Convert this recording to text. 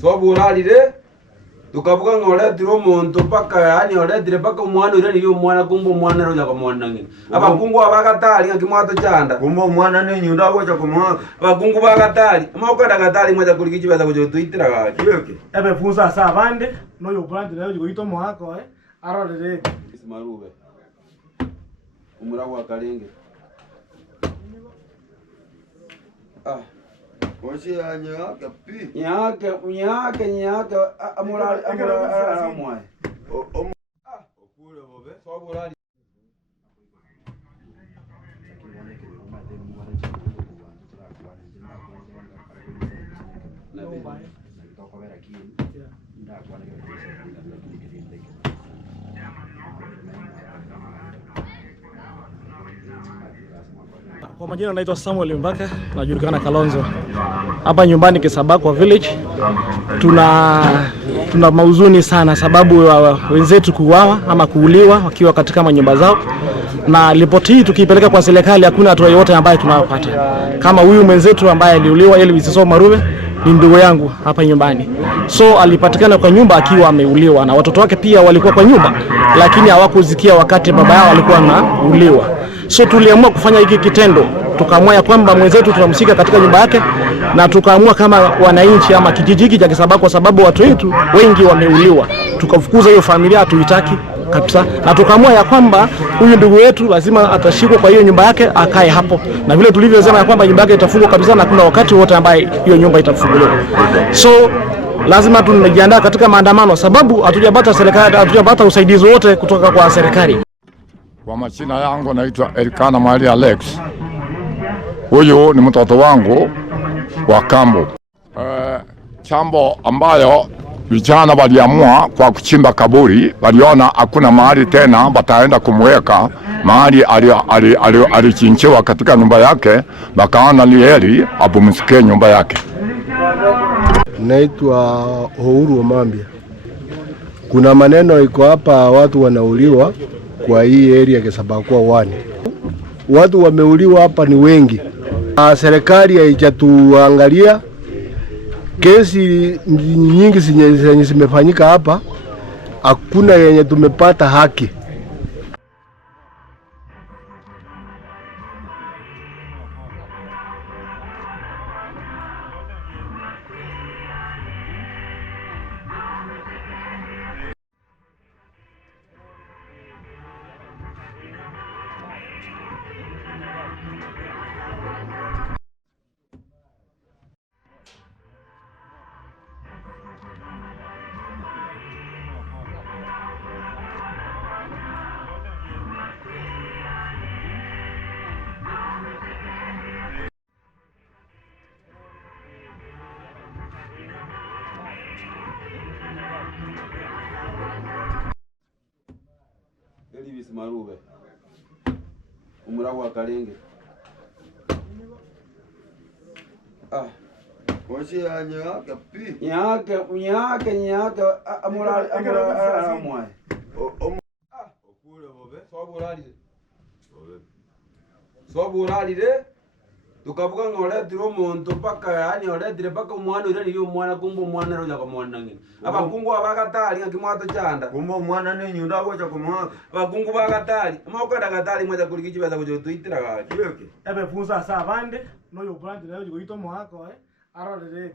So buralire tukavuga ngoletire omuntu paka yani oletire paka omwana ire niyo omwana kumba omwana roja kwa mwana ngene abakungu abagatali ngimwato chanda kumba omwana ne nyunda gocha kumwa abakungu bagatali amakwenda gatali mwaja kulikichi baza kujo tuitira gaki okay ebe funza sa bande no yo brand nayo goito mwako arorere isimarube umurawa kalenge Oshi anyaka pi. Nyake amura amwa. Okule bobe. Sobulali. Kwa majina naitwa Samuel Mbaka, najulikana Kalonzo. Hapa nyumbani Kisabakwa village tuna mauzuni sana sababu wenzetu kuuawa ama kuuliwa wakiwa katika manyumba zao. Na ripoti hii tukipeleka kwa serikali hakuna hatua yoyote ambayo tunapata. Kama huyu mwenzetu ambaye aliuliwa Elvis Marube ni ndugu yangu hapa nyumbani. So alipatikana kwa nyumba akiwa ameuliwa na watoto wake pia walikuwa kwa nyumba lakini hawakuzikia wakati baba yao alikuwa anauliwa. So tuliamua kufanya hiki kitendo, tukaamua ya kwamba mwenzetu tunamshika katika nyumba yake na tukaamua kama wananchi ama kijiji cha Kisabakwa kwa sababu watu wetu wengi wameuliwa. Tukafukuza hiyo familia, hatuitaki kabisa. Na tukaamua ya kwamba huyu ndugu wetu lazima atashikwa kwa hiyo nyumba yake akae hapo. Na vile tulivyosema ya kwamba nyumba yake itafungwa kabisa na kuna wakati wote ambaye hiyo nyumba itafunguliwa. So lazima tunajiandaa katika maandamano sababu hatujapata serikali, hatujapata usaidizi wote kutoka kwa serikali. Kwa majina yangu naitwa Elkana Maria Alex. Huyu ni mtoto wangu wa kambo. Chambo ambayo vijana waliamua kwa kuchimba kaburi, waliona hakuna mahali tena wataenda kumweka, mahali alichinchiwa katika nyumba yake, wakaona ni heri apumzike nyumba yake. Naitwa Uhuru Omambia. Kuna maneno iko hapa, watu wanauliwa kwa hii area Kisabakwa 1. Watu wameuliwa hapa ni wengi. Serikali haijatuangalia. Kesi nyingi zenye zimefanyika hapa, hakuna yenye tumepata haki. Elvis Marube umurawa kalenge Oshi anyaka pi. Nyake amura amwa. Okule bobe. Soburalire tukavuga ngoletire omuntu paka yani oletire paka omwana ire niyo omwana kumba omwana roja kwa mwana ngene abakungu abagatali ngimwato chanda Kumba omwana ne nyunda gocha kumwa abakungu bagatali amakwenda gatali mwaja kulikichi baza kujo tuitira gaki okay ebe funza sa bande no yo brand nayo goito mwako arorere